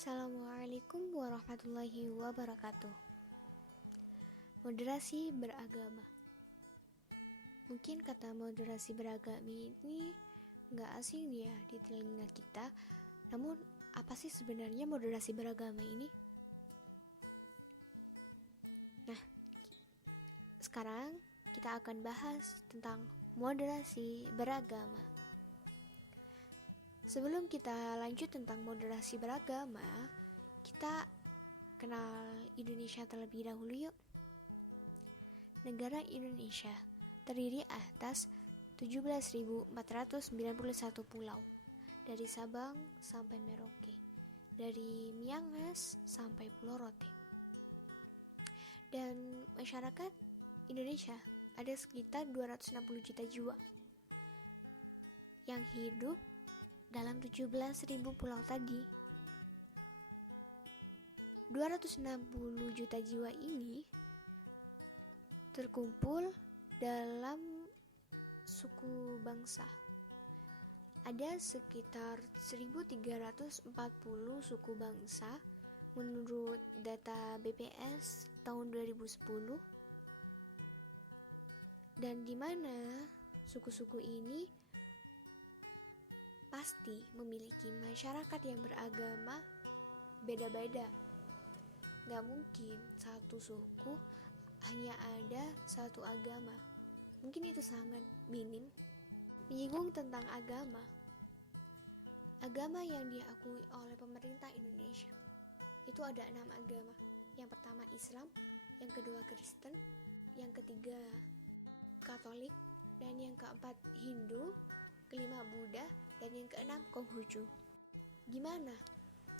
Assalamualaikum warahmatullahi wabarakatuh. Moderasi beragama. Mungkin kata moderasi beragama ini nggak asing ya di telinga kita. Namun apa sih sebenarnya moderasi beragama ini? Nah, sekarang kita akan bahas tentang moderasi beragama. Sebelum kita lanjut tentang moderasi beragama, kita kenal Indonesia terlebih dahulu yuk. Negara Indonesia terdiri atas 17.491 pulau, dari Sabang sampai Merauke, dari Miangas sampai Pulau Rote. Dan masyarakat Indonesia ada sekitar 260 juta jiwa yang hidup dalam 17.000 pulau tadi. 260 juta jiwa ini terkumpul dalam suku bangsa. Ada sekitar 1.340 suku bangsa menurut data BPS tahun 2010, dan di mana suku-suku ini pasti memiliki masyarakat yang beragama beda-beda. Gak mungkin satu suku hanya ada satu agama. Mungkin itu sangat minim. Menyinggung tentang agama. Agama yang diakui oleh pemerintah Indonesia itu ada 6 agama. Yang pertama Islam, yang kedua Kristen, yang ketiga Katolik, dan yang keempat Hindu, kelima Buddha, dan yang keenam Konghucu. Gimana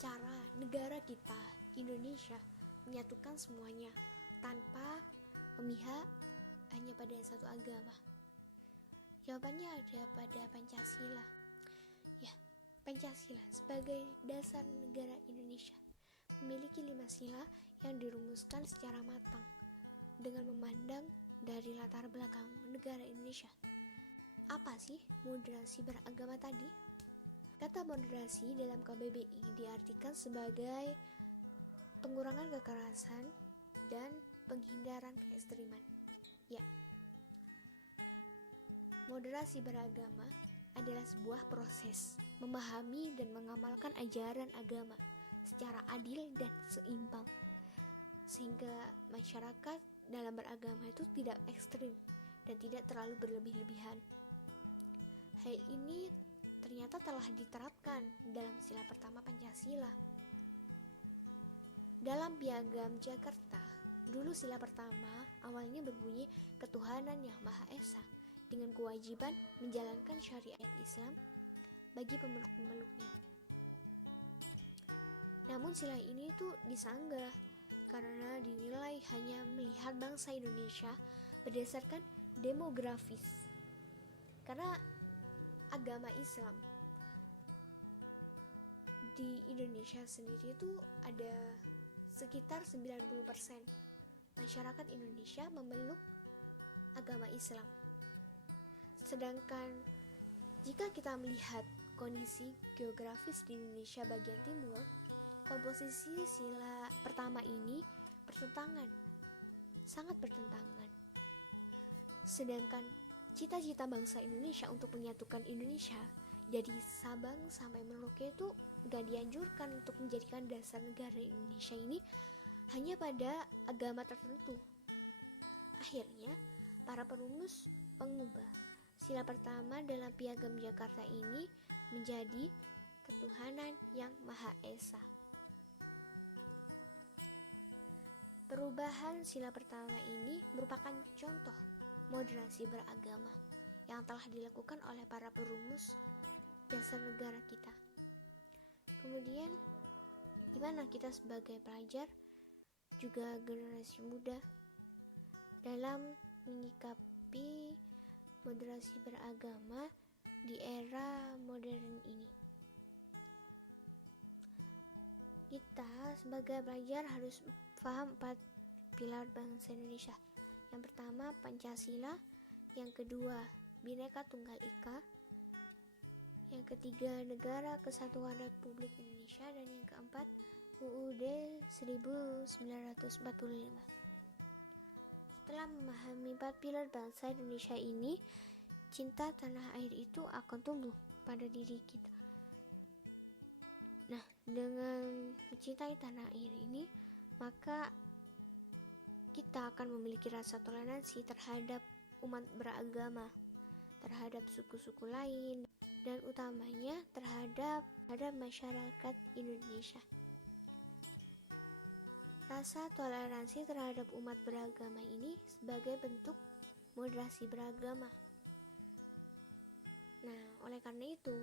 cara negara kita, Indonesia, menyatukan semuanya tanpa memihak hanya pada satu agama? Jawabannya ada pada Pancasila. Ya, Pancasila sebagai dasar negara Indonesia memiliki 5 sila yang dirumuskan secara matang dengan memandang dari latar belakang negara Indonesia. Apa sih moderasi beragama tadi? Kata moderasi dalam KBBI diartikan sebagai pengurangan kekerasan dan penghindaran keekstriman. Ya, moderasi beragama adalah sebuah proses memahami dan mengamalkan ajaran agama secara adil dan seimbang, sehingga masyarakat dalam beragama itu tidak ekstrim dan tidak terlalu berlebih-lebihan. Hal ini ternyata telah diterapkan dalam sila pertama Pancasila. Dalam Piagam Jakarta, dulu sila pertama awalnya berbunyi ketuhanan yang Maha Esa dengan kewajiban menjalankan syariat Islam bagi pemeluk-pemeluknya. Namun sila ini tuh disanggah karena dinilai hanya melihat bangsa Indonesia berdasarkan demografis. Karena agama Islam di Indonesia sendiri itu ada sekitar 90% masyarakat Indonesia memeluk agama Islam. Sedangkan jika kita melihat kondisi geografis di Indonesia bagian timur, komposisi sila pertama ini bertentangan, sangat bertentangan. Sedangkan cita-cita bangsa Indonesia untuk menyatukan Indonesia dari Sabang sampai Merauke itu gak dianjurkan untuk menjadikan dasar negara Indonesia ini hanya pada agama tertentu. Akhirnya, para perumus mengubah sila pertama dalam Piagam Jakarta ini menjadi ketuhanan yang Maha Esa. Perubahan sila pertama ini merupakan contoh moderasi beragama yang telah dilakukan oleh para perumus dasar negara kita. Kemudian, gimana kita sebagai pelajar, juga generasi muda, dalam menyikapi moderasi beragama di era modern ini? Kita sebagai pelajar harus paham 4 pilar bangsa Indonesia. Yang pertama Pancasila, yang kedua Bhinneka Tunggal Ika, Yang ketiga, Negara Kesatuan Republik Indonesia. Dan yang keempat, UUD 1945. Setelah memahami 4 pilar bangsa Indonesia ini, cinta tanah air itu akan tumbuh pada diri kita. Nah, dengan mencintai tanah air ini, maka kita akan memiliki rasa toleransi terhadap umat beragama, terhadap suku-suku lain, dan utamanya terhadap masyarakat Indonesia. Rasa toleransi terhadap umat beragama ini sebagai bentuk moderasi beragama. Nah, oleh karena itu,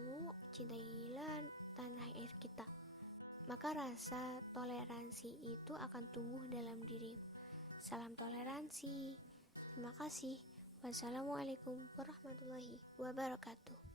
cintailah tanah air kita. Maka rasa toleransi itu akan tumbuh dalam dirimu. Salam toleransi. Terima kasih. Wassalamualaikum warahmatullahi wabarakatuh.